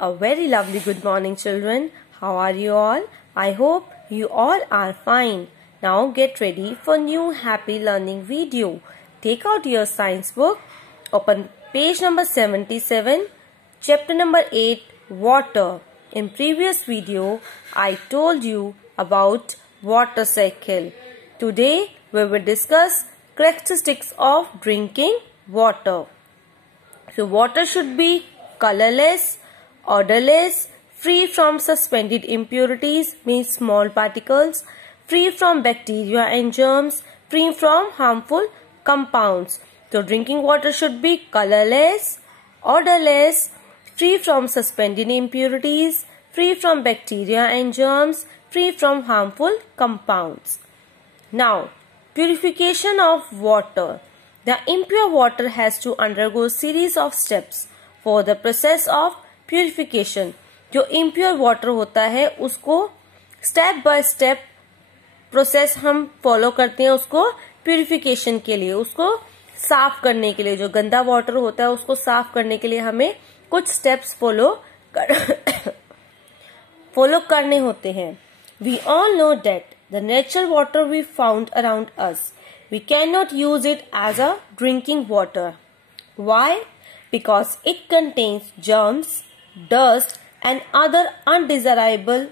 A very lovely good morning, children. How are you all? I hope you all are fine. Now get ready for new happy learning video. Take out your science book. Open page number 77, chapter number 8, water. In previous video, I told you about water cycle. Today, we will discuss characteristics of drinking water. So, water should be colorless, odorless, free from suspended impurities, means small particles, free from bacteria and germs, free from harmful compounds. So, drinking water should be colorless, odorless, free from suspended impurities, free from bacteria and germs, free from harmful compounds. Now, purification of water. The impure water has to undergo series of steps for the process of purification. जो impure water होता है उसको step by step process हम follow करते हैं उसको purification के लिए, उसको साफ करने के लिए. जो गंदा water होता है उसको साफ करने के लिए हमें कुछ steps follow करने होते हैं. We all know that the natural water we found around us, we cannot use it as a drinking water. Why? Because it contains germs, dust and other undesirable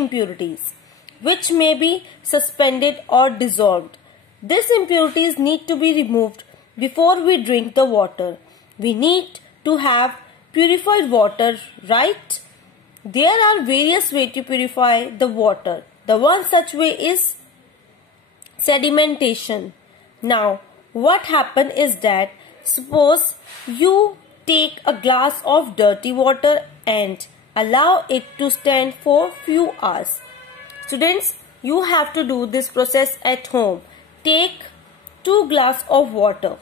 impurities which may be suspended or dissolved. These impurities need to be removed before we drink the water. We need to have purified water, right? There are various ways to purify the water. The one such way is sedimentation. Now, what happens is that suppose you take a glass of dirty water and allow it to stand for few hours. Students, you have to do this process at home. Take 2 glasses of water.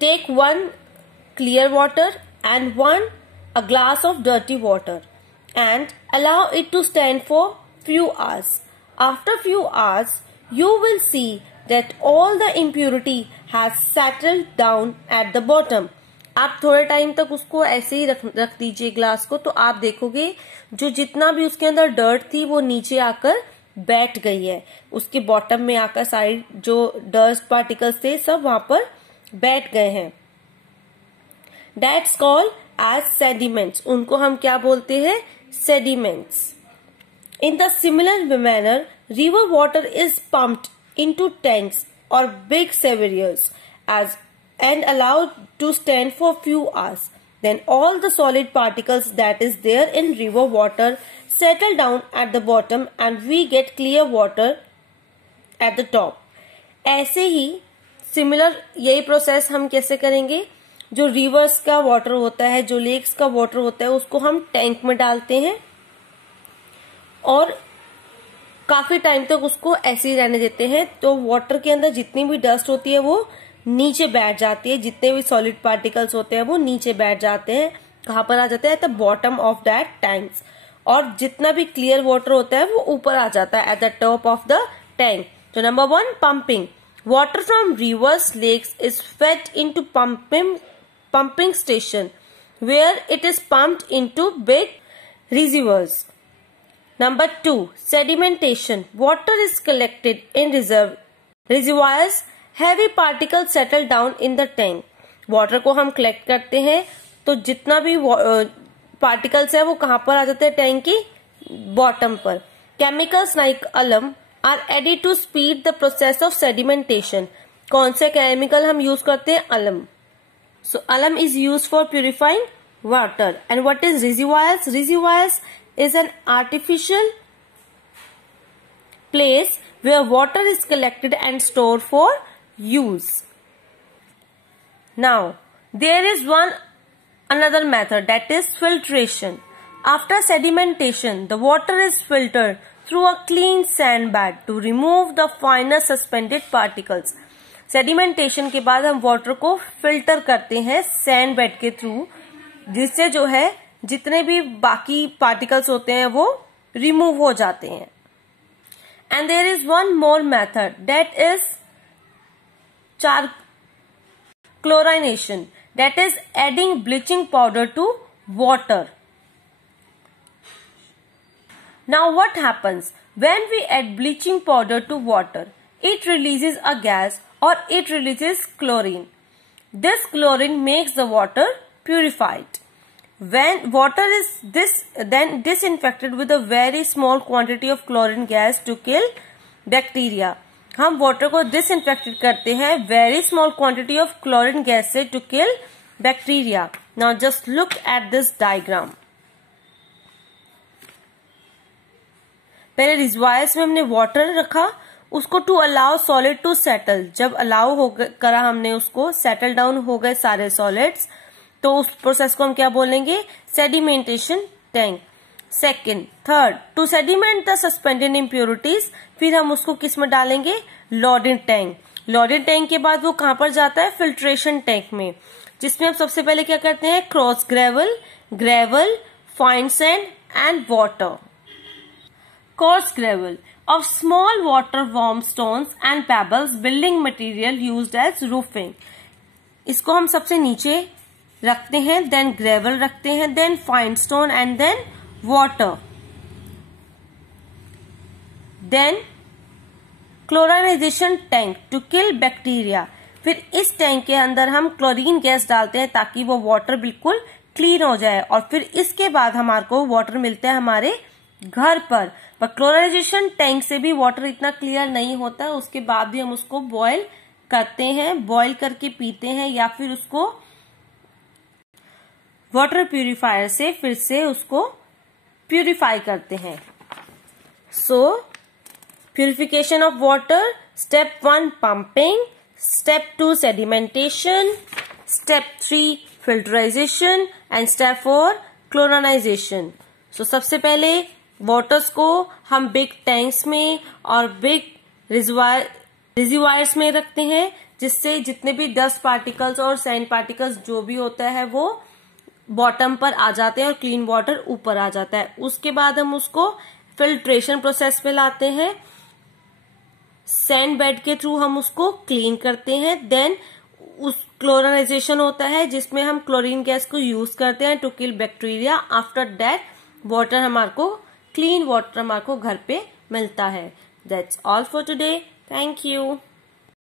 Take 1 clear water and a glass of dirty water and allow it to stand for few hours. After few hours, you will see that all the impurity has settled down at the bottom. आप थोड़े time तक उसको ऐसे ही रख दीजिए glass को, तो आप देखोगे जो जितना भी उसके अंदर डर्ट थी वो नीचे आकर बैठ गई है. उसके बॉटम में आकर साइड जो डस्ट पार्टिकल्स थे सब वहां पर बैठ गए हैं. That's called as sediments. उनको हम क्या बोलते हैं? Sediments. In the similar manner, river water is pumped into tanks or big reservoirs and allowed to stand for few hours. Then all the solid particles that is there in river water settle down at the bottom and we get clear water at the top. ऐसे ही similar यही process हम कैसे करेंगे? जो reverse का water होता है, जो लेक्स का वाटर होता है, उसको हम टैंक में डालते हैं और काफी टाइम तक उसको ऐसे ही रहने देते हैं. तो वाटर के अंदर जितनी भी डस्ट होती है वो नीचे बैठ जाती है, जितने भी सॉलिड पार्टिकल्स होते हैं वो नीचे बैठ जाते हैं. कहाँ पर आ जाते हैं? At the bottom of that tanks. और जितना भी क्लियर वाटर होता है वो ऊपर आ जाता है at the top of the tank. तो number 1, pumping. Water from rivers, lakes is fed into pumping station where it is pumped into big reservoirs. Number 2, sedimentation. Water is collected in reservoirs. Heavy particles settle down in the tank. Water को हम collect करते हैं तो जितना भी particles है वो कहाँ पर आ जाते हैं? टैंक की bottom पर. Chemicals like alum are added to speed the process of sedimentation. कौन से केमिकल हम यूज करते हैं? अलम. So alum is used for purifying water. And what is reservoirs? Reservoirs is an artificial place where water is collected and stored for use. Now there is another method, that is filtration. After sedimentation, the water is filtered through a clean sand bed to remove the finer suspended particles. Sedimentation के बाद हम water को filter करते हैं sand bed के through, जिससे जो है जितने भी बाकी पार्टिकल्स होते हैं वो रिमूव हो जाते हैं. And there is one more method, that is chlorination, that is adding bleaching powder to water. Now what happens when we add bleaching powder to water? It releases a gas or it releases chlorine. This chlorine makes the water purified. When water is then disinfected with a very small quantity of chlorine gas to kill bacteria. हम water को disinfected करते हैं very small quantity of chlorine gas से to kill bacteria. Now just look at this diagram. पहले reservoirs में हमने water रखा, उसको to allow solid to settle. जब अलाउ हो करा हमने उसको, सेटल डाउन हो गए सारे सॉलिड्स, तो उस प्रोसेस को हम क्या बोलेंगे? Sedimentation tank. Second, third, to sediment the suspended impurities, फिर हम उसको किस में डालेंगे? Loading tank. लोडिंग टैंक के बाद वो कहां पर जाता है? फिल्ट्रेशन टैंक में, जिसमें हम सबसे पहले क्या करते हैं? Cross gravel, gravel, fine sand and water. Coarse gravel of small water worn stones and pebbles, building material used as roofing. इसको हम सबसे नीचे रखते हैं, देन ग्रेवल रखते हैं, then fine stone and then water. Then chlorization tank to kill bacteria. फिर इस टैंक के अंदर हम क्लोरीन गैस डालते हैं ताकि वो वाटर बिल्कुल क्लीन हो जाए, और फिर इसके बाद हमारे को वाटर मिलता है हमारे घर पर क्लोराइजेशन टैंक से भी वाटर इतना क्लियर नहीं होता, उसके बाद भी हम उसको बॉयल करते हैं, बॉयल करके पीते हैं, या फिर उसको वाटर प्यूरिफायर से फिर से उसको प्यूरिफाई करते हैं. So purification of water, step 1 pumping, step 2 sedimentation, step 3 filtrization and step 4 chlorization. So सबसे पहले वाटर्स को हम बिग टैंक्स में और बिग रिजर्वायर्स में रखते हैं, जिससे जितने भी डस्ट पार्टिकल्स और सैंड पार्टिकल्स जो भी होता है वो बॉटम पर आ जाते हैं और क्लीन वाटर ऊपर आ जाता है. उसके बाद हम उसको फिल्ट्रेशन प्रोसेस पे लाते हैं, सैंड बेड के थ्रू हम उसको क्लीन करते हैं. देन उस क्लोराइजेशन होता है जिसमें हम क्लोरीन गैस को यूज करते हैं to kill bacteria. After that water हमारे को क्लीन वाटर हमारे को घर पे मिलता है. That's all for today. Thank you.